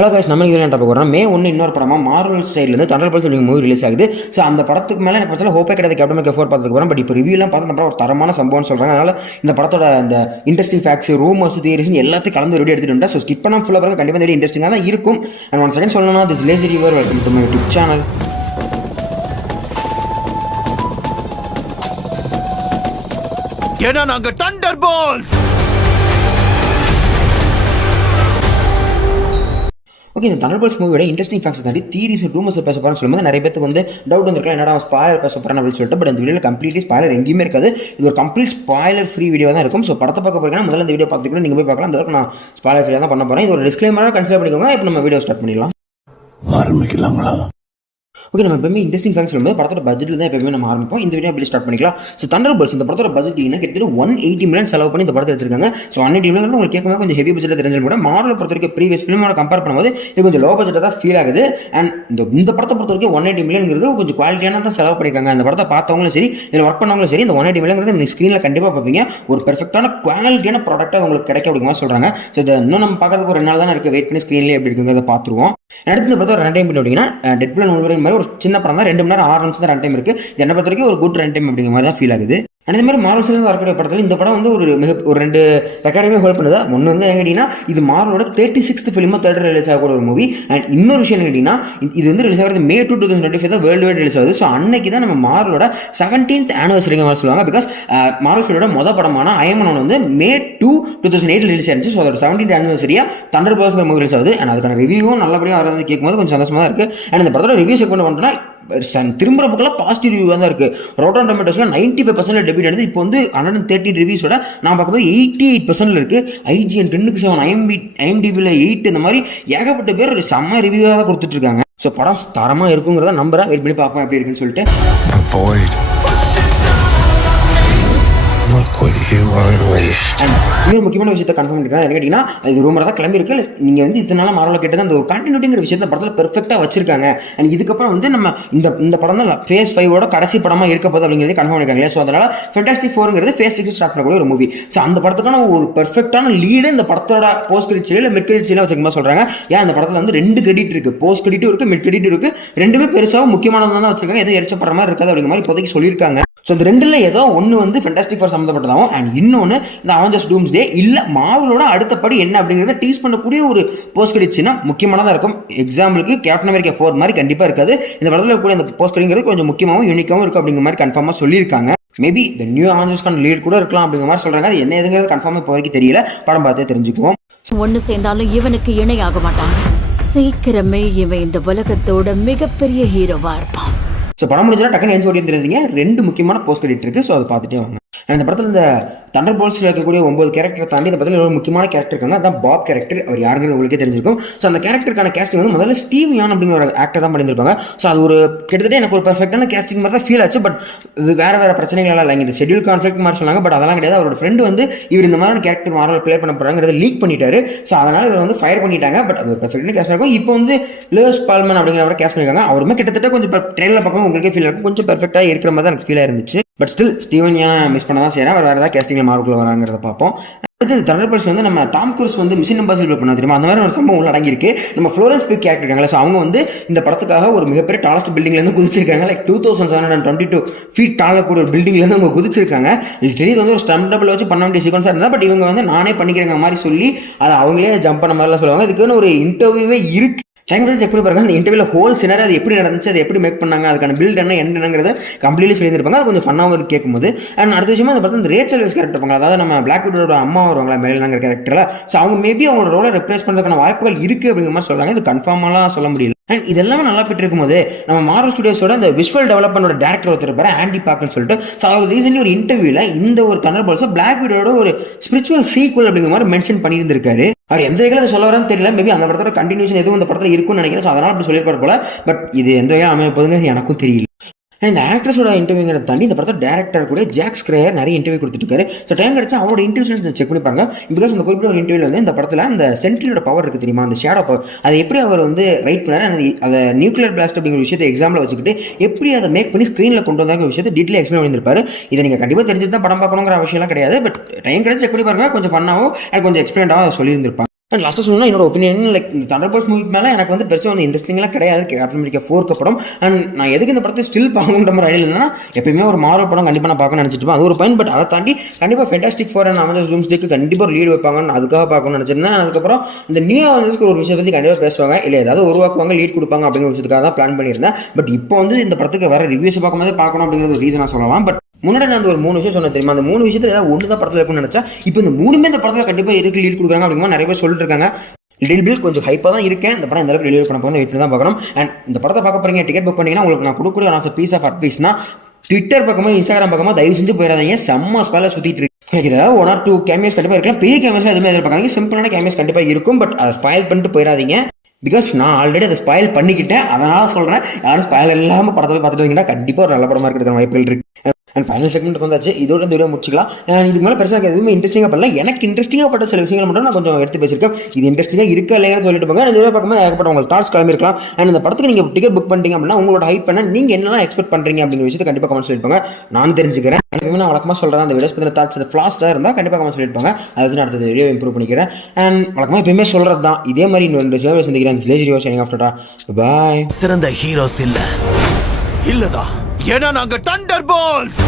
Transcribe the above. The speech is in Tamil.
ஹலோ கைஸ், நம்ம இதில் என்ன பார்க்க போகிறோம்? மே 1 இன்னொரு படமாக மார்வல் சைட்லேருந்து தண்டர்போல்ட்ஸ் அப்படிங்கிற மூவி ரிலீஸ் ஆகுது. ஸோ அந்த படத்துக்கு மேலே எனக்கு படத்தில் ஹோப்பே கிடையாது. கேப்டன் அமெரிக்கா 4 பார்த்துக்கு போகிறோம். பட் இப்போ ரிவ்யூலாம் பார்த்து அந்த படம் ஒரு தரமான சம்பவம்னு சொல்கிறாங்க. அதனால் இந்த படத்தோட அந்த இன்ட்ரெஸ்டிங் ஃபேக்ட்ஸ், ரூமர்ஸ், தியரிஸ் எல்லாத்தையும் கலந்து ரெடி எடுத்துகிட்டு வந்தேன். ஸோ ஸ்கிப் பண்ணாமல் ஃபுல்லாக பாருங்க, கண்டிப்பாக வெரி இன்ட்ரெஸ்டிங்காக தான் இருக்கும். அண்ட் ஒன் செகண்ட் சொல்லணும்னா, this lazy river, welcome to my YouTube channel. ஏன்னா நாங்கள் தண்டர்போல்ட்ஸ். ஓகே, இந்த தண்டர்போல்ட்ஸ் மூவியோட இன்ட்ரெஸ்டிங் ஃபேக்ட்ஸ் தாண்டி தியரிஸ், ரூமர்ஸ் பேச போகிறேன்னு சொல்லும்போது நிறைய பேருக்கு வந்து டவுட் வந்துருக்கலாம், என்னடா ஸ்பாயிலர் பேச போகிறேன் அப்படின்னு சொல்லிட்டு. பட் இந்த வீடியோவில் கம்ப்ளீட்லி ஸ்பாயிலர் எங்கேயுமே இருக்காது. இது ஒரு கம்ப்ளீட் ஸ்பாயிலர் ஃப்ரீ வீடியோ தான் இருக்கும். ஸோ படத்தை பார்க்க போகிறீங்கன்னா முதல்ல இந்த வீடியோ பார்த்துக்கிட்டு நீங்கள் போய் பார்க்கலாம். அந்த நான் ஸ்பாயிலர் ஃப்ரீயாக தான் பண்ண போகிறேன். இது ஒரு டிஸ்க்ளைமராக கன்சிடர் பண்ணிக்கோங்க. இப்போ நம்ம வீடியோ ஸ்டார்ட் பண்ணிடலாம். ஆரம்பிக்கலாங்களா? ஓகே, நம்ம எப்பவுமே இன்ட்ரெஸ்டிங் ஃபேக்ட்ஸ் சொல்லும்போது படத்தோட பட்ஜெட்டில் தான் எப்பவுமே நம்ம ஆரம்பிப்போம். இந்த வீடியோ அப்படி ஸ்டார்ட் பண்ணிக்கலாம். ஸோ தண்டர்போல்ட்ஸ் இந்த படத்தோட பட்ஜெட் கிட்டத்தட்ட 180 million செலவு பண்ணி இந்த படத்தை எடுத்திருக்காங்க. ஸோ 180 million உங்களுக்கு கேட்கும்போது கொஞ்சம் ஹெவி பட்ஜெட்டாக தெரிஞ்சு கூட மார்வலை பொறுத்த வரைக்கும் ப்ரீவியஸ் ஃபிலிமோட கம்பேர் பண்ணும்போது இது கொஞ்சம் லோ பட்ஜெட்டாக தான் ஃபீல் ஆகுது. அண்ட் இந்த படத்தை பொறுத்த வரைக்கும் 180 million கொஞ்சம் குவாலிட்டியான தான் செலவு பண்ணியிருக்காங்க. அந்த படத்தை பார்த்தவங்களும் சரி, இதில் ஒர்க் பண்ணவங்களும் சரி, இந்த 180 million நீங்கள் ஸ்க்ரீனில் கண்டிப்பாக பார்ப்பீங்க. ஒரு பெர்ஃபெக்டான குவாலிட்டியான ப்ராடக்டாக உங்களுக்கு கிடைக்க அப்படிங்கிற மாதிரி சொல்கிறாங்க. ஸோ இதை இன்னும் நம்ம பார்க்கறதுக்கு ஒரு 2 நாள் தான் இருக்குது. வெயிட் பண்ணி ஸ்க்ரீன்லேயே எப்படி இருக்குங்க அதை பார்த்துருவோம். அடுத்து இந்த படத்தோட ரன் டைம் அப்படின்னா டெட்பூல் அண்ட் வூல்வரின் மாதிரி ஒரு சின்ன படம் தான். 2 மணி நேரம் 6 நிமிஷம் தான் ரன் டைம் இருக்குது. இது என்ன பொறுத்த வரைக்கும் ஒரு குட் ரன் டைம் அப்படிங்கிற மாதிரி தான் ஃபீல் ஆகுது. அந்த மாதிரி மார்வல் சைட்லேருந்து வரக்கூடிய படத்தில் இந்த படம் வந்து ஒரு 2 ரெக்கார்டுமே ஹோல்ட் பண்ணுது. ஒன்று வந்து கேட்டிங்கன்னா இது மார்வலோட 36th ஃபிலிமோ தேட்டர் ரிலீஸ் ஆகக்கூடிய ஒரு மூவி. அண்ட் இன்னொரு விஷயம் கேட்டிங்கன்னா இது வந்து ரிலீஸ் ஆகிறது May 2, 2025 தான் வேர்ல்டு வைட் ரிலீஸ் ஆகுது. ஸோ அன்னைக்கு தான் நம்ம மார்வலோட 17th anniversary மாதிரி சொல்லுவாங்க. பிகாஸ் மார்வல் ஃபீல்டோட மொதல் படமான அயர்ன் மேன் வந்து May 2, 2008 ரிலீஸ் ஆயிருச்சு. ஸோ அதோட 17th anniversary Thunderbolts movie release ஆகுது. அண்ட் அதுக்கான ரிவ்யூவும் நல்லபடியாக வரது கேட்கும்போது கொஞ்சம் சந்தோஷமாக தான் இருக்குது. அண்ட் இந்த படத்தோட ரிவ்யூ செக் பண்ணோம்னா திரும்புற பக்கம் பாசிட்டிவ் ரிவ்யூ தான் இருக்கு. ரோட்டன் டொமேட்டோஸ்ல 95% டெபிட் ஆனது. இப்போ வந்து 130 ரிவ்யூஸோட நான் பார்க்கும்போது 88% இருக்கு. IGN 10க்கு 7, IMDbல 8, இந்த மாதிரி ஏகப்பட்ட பேர் செம்ம ரிவ்யூவாக தான் கொடுத்துட்டு இருக்காங்க. ஸோ படம் தரமாக இருக்குங்கிறத நம்புறேன். வெயிட் பண்ணி பார்ப்போம் எப்படி இருக்குன்னு சொல்லிட்டு. இன்னொரு முக்கியமான விஷயத்தை கன்ஃபார்ம் பண்ணிருக்கேன். என்ன கேட்டீங்கன்னா இது ரூமராக தான் கிளம்பி இருக்கு. நீங்கள் வந்து இதனால மார்வலில் கேட்டது அந்த ஒரு கண்டினியூட்டிங்கிற விஷயத்தை படத்தில் பெர்ஃபெக்டாக வச்சிருக்காங்க. அண்ட் இதுக்கப்புறம் வந்து நம்ம இந்த படம் தான் ஃபேஸ் 5ஓட கடைசி படமாக இருக்க போது அப்படிங்கிறது கன்ஃபார்ம் பண்ணிருக்காங்க. ஸோ அதனால ஃபேண்டாஸ்டிக் 4ங்கிறது ஃபேஸ் 6 ஸ்டார்ட் பண்ணக்கூடிய ஒரு மூவி. ஸோ அந்த படத்துக்கான ஒரு பெர்ஃபெக்டான லீடு இந்த படத்தோட போஸ்ட் கிரெடிட்ஸ் இல்லை மிட் கிரெடிட்ஸ் வச்சுக்கமா சொல்றாங்க. ஏன் அந்த படத்தில் வந்து 2 கிரெடிட் இருக்கு. போஸ்ட் கிரெடிட்டும் இருக்கு, மிட் கிரெடிட்டும் இருக்கு. ரெண்டுமே பெருசாக முக்கியமானதான் தான் வச்சிருக்காங்க. எதுவும் எரிச்சப்படுற மாதிரி இருக்காது அப்படிங்கிற மாதிரி இப்போதைக்கு சொல்லியிருக்காங்க. ஸோ இந்த 2ல் ஏதோ ஒன்று வந்து ஃபேண்டாஸ்டிக் 4 சம்மந்தப்பட்டதாகவும் அண்ட் இன்னொன்று இந்த அவெஞ்சர்ஸ் டூம்ஸ்டே இல்லை மார்வலோட அடுத்தபடி என்ன அப்படிங்கிறத டீஸ் பண்ணக்கூடிய ஒரு போஸ்ட் கிரெடிட்ஸ்னா முக்கியமானதாக இருக்கும். எக்ஸாம்பிளுக்கு கேப்டன் அமெரிக்கா 4 மாதிரி கண்டிப்பாக இருக்காது. இந்த படத்தில் கூட இந்த போஸ்ட் கிரெடிட்ங்கிறது கொஞ்சம் முக்கியமாகவும் யூனிக்காகவும் இருக்கும் அப்படிங்கிற மாதிரி கன்ஃபார்மாக சொல்லியிருக்காங்க. மேபி இந்த நியூ அவெஞ்சர்ஸ்க்கான லீட் கூட இருக்கலாம் அப்படிங்கிற மாதிரி சொல்கிறாங்க. அது என்ன எதுங்கிறது கன்ஃபார்மாக இப்போ வரைக்கும் தெரியல. படம் பார்த்தே தெரிஞ்சுக்குவோம். ஒன்று சேர்ந்தாலும் இவனுக்கு இணையாக மாட்டாங்க. சீக்கிரமே இவன் இந்த உலகத்தோட மிகப்பெரிய ஹீரோவா இருப்பான். ஸோ படம் முடிஞ்சா டக்குன்னு எஞ்சி ஓடி தெரியுங்க. 2 முக்கியமான போஸ்ட் கிரெடிட் இருக்குது. ஸோ அதை பார்த்துட்டே வாங்க. இந்த படத்தில் இந்த தண்டர்போல்ட்ஸில் இருக்கக்கூடிய 9 கேரக்டர் தாண்டி இந்த படத்தில் ஒரு முக்கியமான கேரக்டர் இருக்காங்க. அதான் பாப் கேரக்டர். அவர் யாருங்கிறது உங்களுக்கே தெரிஞ்சிருக்கும். ஸோ அந்த கேரக்டருக்கான கேஸ்டிங் வந்து முதல்ல ஸ்டீவ் யான் அப்படிங்கிற ஒரு ஆக்டர் தான் பண்ணியிருப்பாங்க. ஸோ அது ஒரு கிட்டத்தட்ட எனக்கு ஒரு பெர்ஃபெக்டான கேஸ்டிங் மாதிரி தான் ஃபீல் ஆச்சு. பட் வேறு பிரச்சனைகள் இல்லைங்க. இந்த ஷெட்யூல் கான்ஃப்ளிக்ட் மாதிரி சொன்னாங்க. பட் அதெல்லாம் கிடையாது. அவரோட ஃப்ரெண்டு வந்து இவர் இந்த மாதிரி கேரக்டர் மார்வல் ப்ளே பண்ண போகிறாங்கிறத லீக் பண்ணிட்டாரு. ஸோ அதனால் இவர் வந்து ஃபயர் பண்ணிட்டாங்க. பட் அது ஒரு பெர்ஃபெக்டான கேஸ்ட் இருக்கும். இப்போ வந்து லூயிஸ் பால்மன் அப்படிங்கிறவரை கேஸ்ட் பண்ணியிருக்காங்க. அவருமே கிட்டத்தட்ட கொஞ்சம் ட்ரெயிலில் பார்க்கும் உங்களுக்கே ஃபீல் இருக்கும். கொஞ்சம் பெர்ஃபெக்டாக இருக்கிற மாதிரி தான் எனக்கு ஃபீல் ஆயிருந்துச்சு. பட் ஸ்டில் ஸ்டீவன் யான் மிஸ் பண்ண தான் செய்யறேன். அவர் வேறு ஏதாவது கேஸ்டிங்கில் மார்க்குள்ள வராங்கிறத பார்ப்போம். அடுத்து தண்டர்போல்ட்ஸ் வந்து நம்ம டாம் க்ரூஸ் வந்து மிஷன் இம்பாசிபிள் பண்ண தெரியுமா, அந்த மாதிரி ஒரு சம்பவம் உள்ள அடங்கியிருக்கு. நம்ம ஃப்ளோரன்ஸ் பிக் கேரக்டர் இருக்காங்களா, ஸோ அவங்க வந்து இந்த படத்துக்காக ஒரு மிகப்பெரிய டாலஸ்ட் பில்டிங்லேருந்து குதிச்சிருக்காங்க. லைக் 2722 feet டால கூட ஒரு பில்டிங்லேருந்து அவங்க குதிச்சிருக்காங்க. லிட்டரலி வந்து ஒரு ஸ்டண்டபிள் வச்சு பண்ண வேண்டிய சீக்வன்ஸாக இருந்தால். பட் இவங்க வந்து நானே பண்ணிக்கிறேங்க மாதிரி சொல்லி அதை அவங்களே ஜம்ப் பண்ண மாதிரிலாம் சொல்லுவாங்க. இதுக்குன்னு ஒரு இன்டர்வியூவே இருக்கு. டைம் செக் பண்ணி பாருங்க. அந்த இன்டர்வியூல ஹோல் சினாரி அது எப்படி நடந்துச்சு, அதை எப்படி மேக் பண்ணாங்க, அதுக்கான பில்ட் என்னங்கிறத கம்ப்ளீட்லி சொல்லியிருப்பாங்க. அது கொஞ்சம் ஃபன்னாகவும் கேட்கும்போது. அண்ட் அடுத்த விஷயமா அந்த படத்தில் இந்த ரேச்சல் வைஸ் கேரக்டர் இருப்பாங்க. அதாவது நம்ம பிளாக் விடோட அம்மா வருவாங்களா மேலாங்கிற கேரக்டரில். ஸோ அவங்க மேபி அவங்களோட ரோலை ரெப்ரேஸ் பண்ணுறதுக்கான வாய்ப்புகள் இருக்குது அப்படிங்கிற மாதிரி சொல்கிறாங்க. இது கன்ஃபார்மெலாம் சொல்ல முடியல. அண்ட் இதெல்லாம் நல்லா போயிட்டு இருக்கும்போது நம்ம மார்வல் ஸ்டுடியோஸோட இந்த விஷுவல் டெவலப்மெண்டோட டேரக்டர் ஒருத்தர் இருப்பாரு, ஆண்டி பாக்னு சொல்லிட்டு. ஸோ அவர் ரீசென்ட்லி ஒரு இன்டர்வியூல இந்த ஒரு தண்டர்போல்ட்ஸை பிளாக் விடோட ஒரு ஸ்பிரிச்சுவல் சீக்வல் அப்படிங்கிற மாதிரி மென்ஷன் பண்ணியிருந்திருக்காரு. அவர் எந்த வகையில் அதை சொல்ல வரான்னு தெரியல. மேபி அந்த படத்தோட கண்டினியூஷன் எதுவும் இந்த படத்தில் இருக்குன்னு நினைக்கிறேன். ஸோ அதனால் அப்படி சொல்லியிருப்பாரு போல. பட் இது எந்த வகையில் அமைய போதுங்க எனக்கும் தெரியல. இந்த ஆக்ட்ரஸோட இன்டர்வியூங்கிறத தாண்டி இந்த படத்தோட டேரக்டர் கூட ஜாக் ஸ்க்ரேயர் நிறைய இன்டர்வியூ கொடுத்துருக்காரு. ஸோ டைம் கிடச்சா அவரோட இன்டர்வியூ செக் பண்ணி பாருங்க. பிகாஸ் அந்த குறிப்பிட்ட ஒரு இன்டர்வியூல வந்து இந்த படத்தில் அந்த சென்ட்ரியோட பவர் இருக்குது தெரியுமா, அந்த ஷேடோ பவர், அதை எப்படி அவர் வந்து ரைட் பண்ணார், அதை நியூக்ளியர் பிளாஸ்ட் அப்படிங்கிற விஷயத்தை எக்ஸாம்பிள் வச்சுக்கிட்டு எப்படி அதை மேக் பண்ணி ஸ்க்ரீனில் கொண்டு வந்தாங்க விஷயத்தை டீட்டெயிலாக எக்ஸ்பிளைன் பண்ணியிருப்பாரு. இதை நீங்கள் கண்டிப்பாக தெரிஞ்சு தான் படம் பார்க்கணுங்கிற அவசியம்லாம் கிடையாது. பட் டைம் கிடச்சி செக் பண்ணி பாருங்க. கொஞ்சம் ஃபன்னாகவும் அண்ட் கொஞ்சம் எக்ஸ்பிளைண்டாகவும் அதை சொல்லியிருந்திருப்பாங்க. அண்ட் லாஸ்ட்டாக சொல்லணும்னா என்னோட ஒப்பீனியன் லைக் இந்த தண்டர்போல்ட்ஸ் மூவிக்கு மேலே எனக்கு வந்து பெருசாக வந்து இன்ட்ரெஸ்டிங்லாம் கிடையாது கேப்டன் அமெரிக்கா 4 படம். அண்ட் நான் எதுக்கு இந்த படத்தை ஸ்டில் பார்க்கணுன்ற மாதிரி ஐடியா இல்லைன்னா எப்பயுமே ஒரு மாரல் படம் கண்டிப்பாக நான் பார்க்கணும்னு நினச்சிட்டு அது ஒரு பாயிண்ட். பட் அதை தாண்டி கண்டிப்பாக ஃபென்டாஸ்டிக் ஃபோர் அண்ட் அவெஞ்சர்ஸ் டூம்ஸ்டேக்கு கண்டிப்பாக ஒரு லீடு வைப்பாங்கன்னு அதுக்காக பார்க்கணும்னு நினச்சிருந்தேன். அதுக்கப்புறம் இந்த நியூ அவெஞ்சர்ஸ்க்கு ஒரு விஷயத்தை பற்றி கண்டிப்பாக பேசுவாங்க, இல்லை ஏதாவது உருவாக்குவாங்க, லீட் கொடுப்பாங்க அப்படிங்கிற விஷயத்துக்காக தான் பிளான் பண்ணியிருந்தேன். பட் இப்போ வந்து இந்த படத்துக்கு வர ரிவ்யூஸ் பார்க்கும்போது பார்க்கணும் அப்படிங்கிறது ஒரு ரீசனாக சொல்லலாம். பட் முன்னாடி நான் அந்த ஒரு 3 விஷயம் சொன்னேன் தெரியுமா, அந்த 3 விஷயத்தில் ஏதாவது ஒன்று தான் படத்தில் இருக்குன்னு நினச்சா இப்போ இந்த 3மே இந்த படத்தில் கண்டிப்பாக எதுக்கு லீட் கொடுக்குறாங்க அப்படிங்கிற நிறைய பேர் சொல்லிட்டு இருக்காங்க. லிட்டில் பில் கொஞ்சம் ஹைப்பாக தான் இருக்கேன். இந்த படம் இந்த அளவுக்கு டெலிவரி பண்ண போகிறது வெயிட் பண்ணி தான் பார்க்கணும். அண்ட் இந்த படத்தை பார்க்க போகிறீங்க, டிக்கெட் புக் பண்ணிங்கன்னா உங்களுக்கு நான் கொடுக்கக்கூடிய ஆஃப் பீஸ் ஆஃப் அட்வைஸ்னா ட்விட்டர் பக்கமாக இன்ஸ்டாகிராம் பக்கமாக தயவு செஞ்சு போயிடாதீங்க. செம்ம ஸ்பைலாக சுற்றிட்டு இருக்கு. எனக்கு ஏதாவது 1 or 2 கேமியோஸ் கண்டிப்பாக இருக்கலாம். பெரிய கேமியோஸ் எதுவுமே எதிர்பார்க்காங்க, சிம்பிளான கேமியோஸ் கண்டிப்பாக இருக்கும். பட் அதை ஸ்பாயில் பண்ணிட்டு போயிடாதீங்க. பிகாஸ் நான் ஆல்ரெடி அதை ஸ்பாயில் பண்ணிக்கிட்டேன். அதனால் சொல்கிறேன், யாரும் ஸ்பாயில் இல்லாமல் படத்தை போய் பார்த்துட்டு வந்தீங்கன்னா கண்டிப்பாக ஒரு நல்ல படமாக இருக்கிற வாய்ப்புகள் இருக்குது. அண்ட் ஃபைனல் செக்மெண்ட் வந்தாச்சு, இதோட இந்த வீடியோ முடிச்சிக்கலாம். இதுக்கு மேலே பெருசாக எதுவுமே இன்ட்ரெஸ்டிங்காக பண்ணல. எனக்கு இன்ட்ரெஸ்டிங்காக பட்ட சில விஷயங்கள் மட்டும் நான் கொஞ்சம் எடுத்து பேசியிருக்கேன். இது இன்ட்ரெஸ்டிங்காக இருக்கா இல்லையான்னு சொல்லிட்டு போங்க. இந்த வீடியோ பார்க்கும்போது ஏகப்பட்ட உங்களுக்கு தாட்ஸ் கிளம்பி இருக்கலாம். அண்ட் இந்த படத்துக்கு நீங்கள் டிக்கெட் புக் பண்ணிட்டீங்க அப்படின்னா உங்களோட ஹைப் பண்ண நீங்கள் என்னெல்லாம் எக்ஸ்பெக்ட் பண்ணுறீங்க அப்படிங்கிற விஷயத்தை கண்டிப்பாக கமெண்ட் சொல்லியிருப்பாங்க. நான் தெரிஞ்சுக்கிறேன். எப்பவுமே நான் வழக்கமாக சொல்கிறேன், அந்த வீடியோஸ் பற்றின தாட்ஸ் ஃப்ளாஸ் தான் இருந்தால் கண்டிப்பாக கமெண்ட் சொல்லியிருப்பாங்க. அதை அடுத்த வீடியோ இம்ப்ரூவ் பண்ணிக்கிறேன். அண்ட் வழக்கமாக எப்பயுமே சொல்கிறது தான், இதே மாதிரி இன்னொரு வீடியோ சந்திக்கிறேன். ஷைனிங் ஆஃப் டாடா, பாய். சிறந்த ஹீரோஸ் இல்லதான், ஏன்னா நாங்க தண்டர் போல்ஸ்.